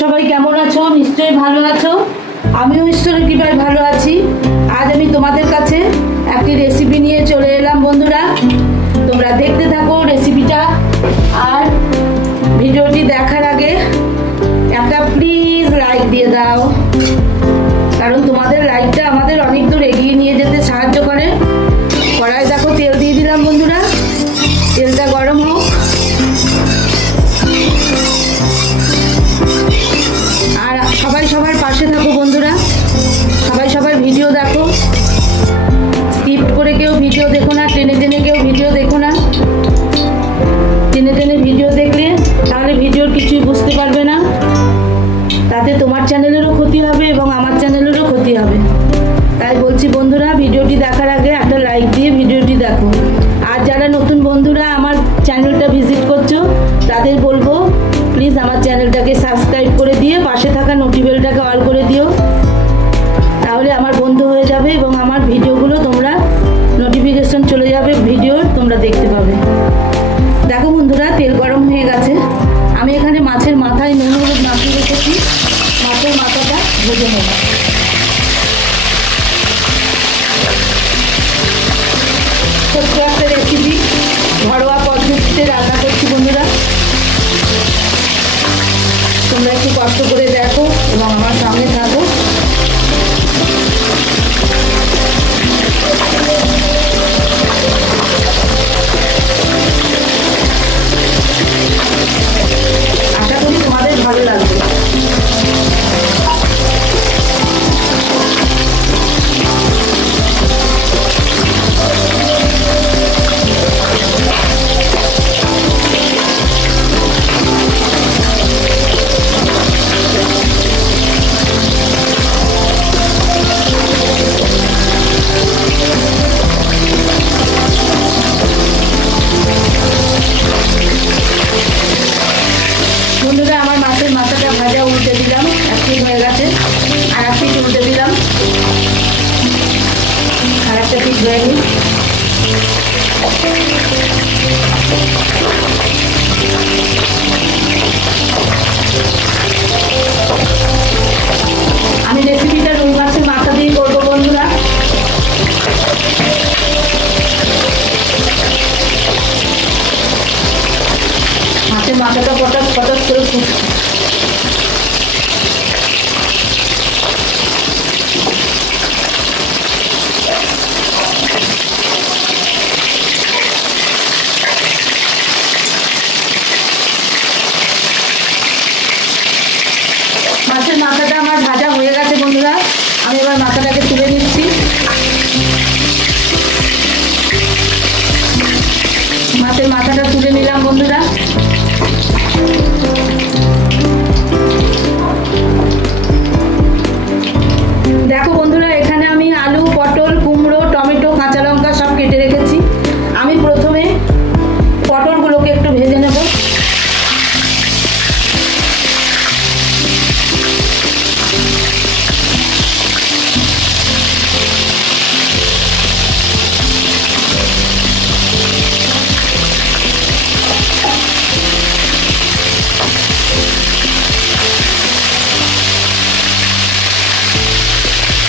সবাই কেমন আছো? নিশ্চয়ই ভালো আছো। আমিও ঈশ্বরের কৃপায় ভালো আছি। আজ আমি তোমাদের কাছে একটি রেসিপি নিয়ে চলে এলাম বন্ধুরা। তোমরা দেখতে থাকো রেসিপিটা। আর ভিডিওটি দেখার আগে একটা প্লিজ লাইক দিয়ে দাও, কারণ তোমাদের লাইকটা আমাদের অনেক দূর এগিয়ে নিয়ে যেতে সাহায্য করে। কড়াই দেখো তেল দিয়ে দিলাম বন্ধুরা, তেলটা গরম হোক। আর সবাই সবার পাশে থাকো বন্ধুরা, সবাই সবার ভিডিও দেখো, স্কিপ করে কেউ ভিডিও দেখো না, টেনে টেনে কেউ ভিডিও দেখো না। টেনে টেনে ভিডিও দেখলে তাহলে ভিডিওর কিছুই বুঝতে পারবে না, তাতে তোমার চ্যানেলেরও ক্ষতি হবে এবং আমার চ্যানেলেরও ক্ষতি হবে। তাই বলছি বন্ধুরা, ভিডিওটি দেখার আগে একটা লাইক দিয়ে ভিডিওটি দেখো। আর যারা নতুন বন্ধুরা আমার চ্যানেলটা ভিজিট করছো তাদের বলবো প্লিজ আমার চ্যানেলটাকে সাবস্ক্রাইব করে দিয়ে পাশে থাকা নোটিফিকেশনটাকে অল করে দিও, তাহলে আমার বন্ধু হয়ে যাবে এবং আমার ভিডিওগুলো তোমরা নোটিফিকেশন চলে যাবে, ভিডিও তোমরা দেখতে পাবে। দেখো বন্ধুরা, তেল গরম হয়ে গেছে। আমি এখানে মাছের মাথায় নুন হলুদ মাখিয়ে রেখেছি, মাছের মাথাটা ভেজে নেব। ছোট্ট একটা রেসিপি, ঘরোয়া পদ্ধতিতে রান্না করছি বন্ধুরা। তোমরা একটু কষ্ট করে দেখো এবং আমার সামনে থাকো। আশা করি তোমাদের ভালো লাগবে। বন্ধুরা, আমার মাছের মাথাটা ভাজা উল্টে দিলাম, এক পিঠ হয়ে গেছে। আর এক পিঠ উল্টে দিলাম, আর একটা পিঠ হয়ে গেল। আমি রেসিপিটা রুই মাছের মাথা দিয়ে করবো বন্ধুরা। মাছের মাথাটা পটাশ পটাশ করে ফুটছে। মাছের মাথাটা আমার ভাজা হয়ে গেছে বন্ধুরা। আমি এবার মাথাটাকে তুলে নিচ্ছি। মাছের মাথাটা তুলে নিলাম বন্ধুরা। দেখো বন্ধুরা, এখানে আমি আলু, পটল, কুমড়ো, টমেটো, কাঁচা লঙ্কা সব কেটে রেখেছি। আমি প্রথমে পটলগুলোকে একটু ভেজে নেব।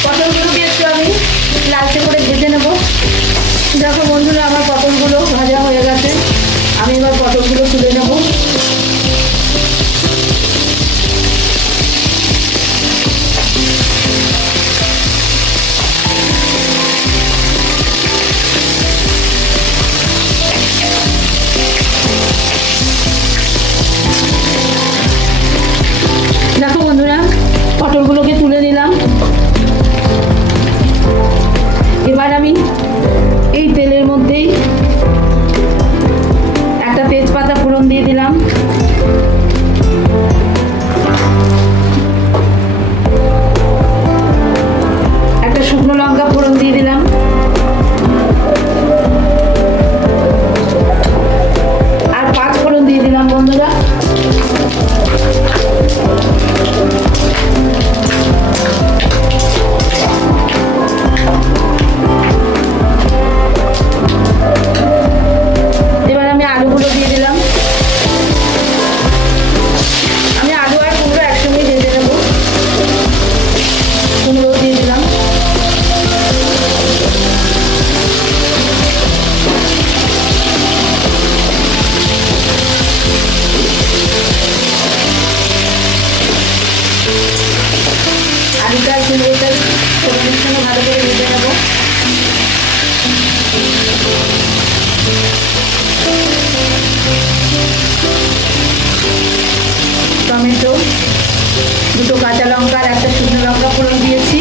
পটলগুলোকে একটু আমি লালচে করে ভেজে নেব। দেখো বন্ধুরা, আমার পটলগুলো ভাজা হয়ে গেছে। আমি এবার পটলগুলো তুলে নেব। দেখো বন্ধুরা, পটলগুলোকে তুলে নিলাম। এবার আমি এই তেলের আলুটা আর কুমড়োটা ফোড়নের সঙ্গে ভালো করে ভেজে নেব। টমেটো, দুটো কাঁচা লঙ্কা আর একটা শুকনো লঙ্কা ফোড়ন দিয়েছি।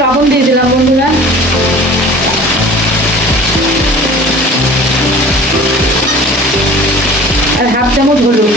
লবণ দিয়ে দিলাম বন্ধুরা, আর হাফ চামচ হলুদ।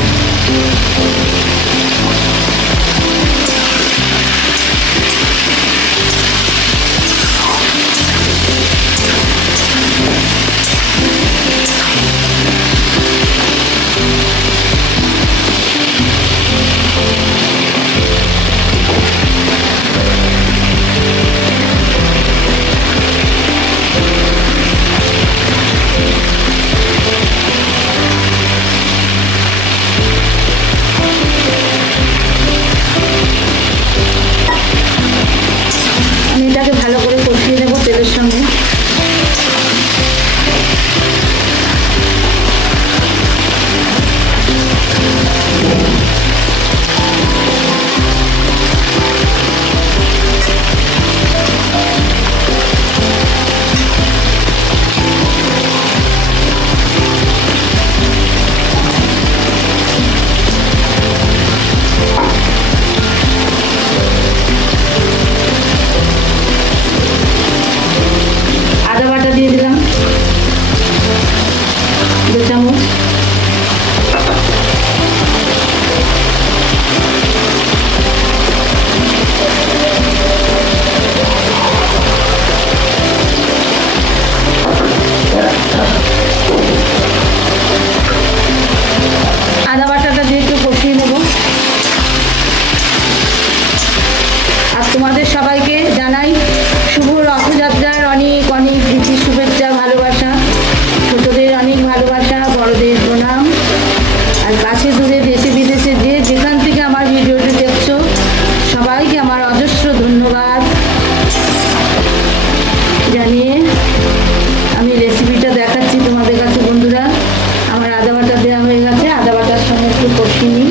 এটাকে ভালো করে কষিয়ে নেব তেলের সঙ্গে। দিয়ে দিলাম 2 চামচ। আদা বাটাটা দিয়ে একটু কষিয়ে নেব। আর তোমাদের সবাইকে জানাই শুভ রথযাত্রার অনেক অনেক প্রীতি, শুভেচ্ছা, ভালোবাসা। ছোটদের অনেক ভালোবাসা, বড়দের প্রণাম। আর কাছে দূরে দেশে বিদেশে যে যেখান থেকে আমার ভিডিওটি দেখছো সবাইকে আমার অজস্র ধন্যবাদ জানিয়ে আমি রেসিপিটা দেখাচ্ছি তোমাদের কাছে বন্ধুরা। আমার আদা বাটা দেওয়া হয়ে গেছে, আদা বাটার সঙ্গে একটু কষিয়ে নিই।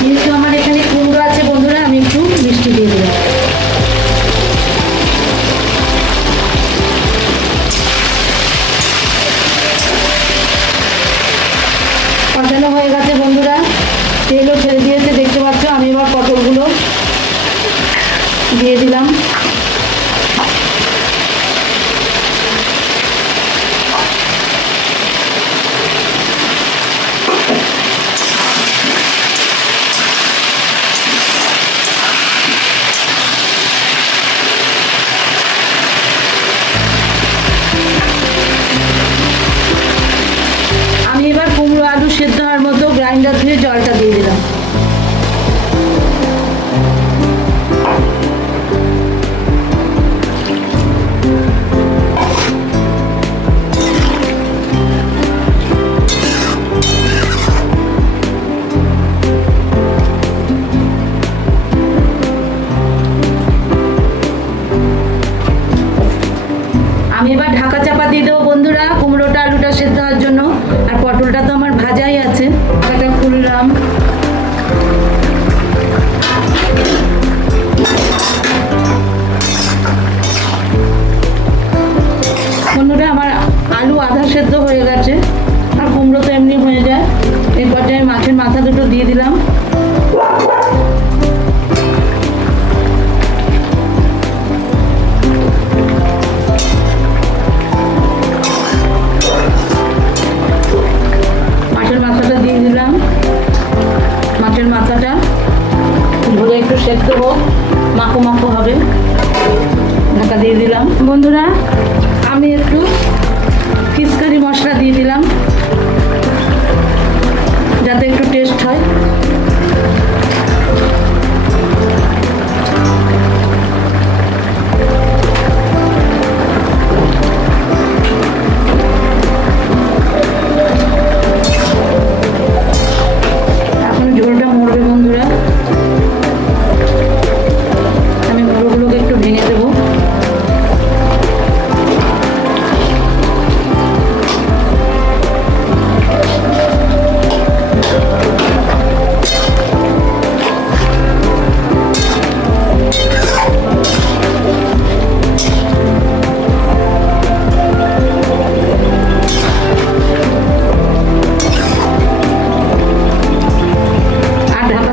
যেহেতু আমার এখানে কুমড়ো আছে বন্ধুরা, আমি একটু মিষ্টি দিয়ে দিলাম। কষানো হয়ে গেছে বন্ধুরা, তেলও ছেড়ে দিয়েছে দেখতে পাচ্ছ। আমি এবার পটলগুলো দিয়ে দিলাম। আমি এবার কুমড়ো আলু সেদ্ধ হওয়ার মতো গ্রাইন্ডার ধুয়ে জলটা দিয়ে দিলাম। আমি এবার ঢাকা চাপা দিয়ে দেবো বন্ধুরা, কুমড়োটা আলুটা সেদ্ধ হওয়ার জন্য। আর পটলটা তো আমার ভাজাই আছে। এটা খুললাম। বন্ধুরা আমার আলু আধা সেদ্ধ হয়ে গেছে, আর কুমড়ো তো এমনি হয়ে যায়। এরপর আমি মাছের মাথা দুটো দিয়ে দিলাম। মাছের মাথাটা দিয়ে দিলাম। মাছের মাথাটা ধরে একটু সেদ্ধ হোক, মাখো মাখো হবে। ঢাকা দিয়ে দিলাম। বন্ধুরা আমি একটু ফিশ কারি মশলা দিয়ে দিলাম যাতে একটু টেস্ট হয়। এখন ঝোলটা মরবে বন্ধুরা, আমি মুড়োগুলোকে একটু ভেঙে দেবো।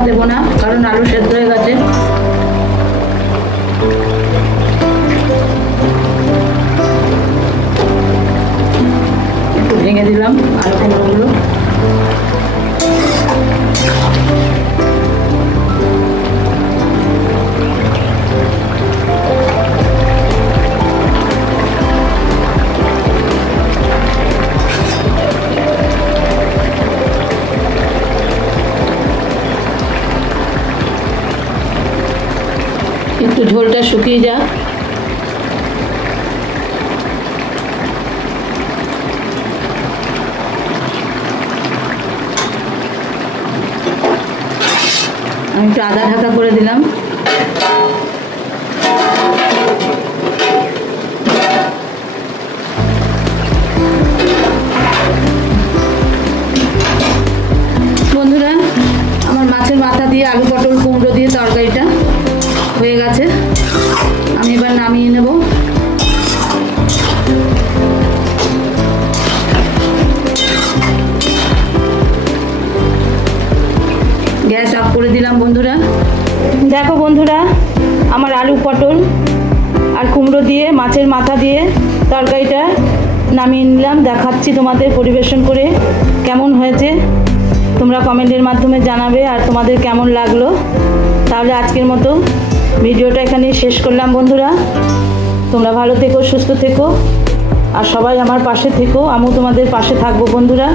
দেবো না কারণ আলু সেদ্ধ হয়ে গেছে। একটু ভেঙে দিলাম আলু কুমড়োগুলো। একটু ঝোলটা শুকিয়ে যাক। আমি একটু আদা ঢাকা করে দিলাম। বন্ধুরা আমার মাছের মাথা দিয়ে আলু পটল কুমড়ো দিয়ে তরকারিটা হয়ে গেছে। আমি এবার নামিয়ে নেব। গ্যাস অফ করে দিলাম বন্ধুরা। দেখো বন্ধুরা আমার আলু পটল আর কুমড়ো দিয়ে মাছের মাথা দিয়ে তরকারিটা নামিয়ে নিলাম। দেখাচ্ছি তোমাদের পরিবেশন করে কেমন হয়েছে, তোমরা কমেন্টের মাধ্যমে জানাবে আর তোমাদের কেমন লাগলো। তাহলে আজকের মতো ভিডিওটা এখানেই শেষ করলাম বন্ধুরা। তোমরা ভালো থেকো, সুস্থ থেকো আর সবাই আমার পাশে থেকো। আমিও তোমাদের পাশে থাকবো বন্ধুরা।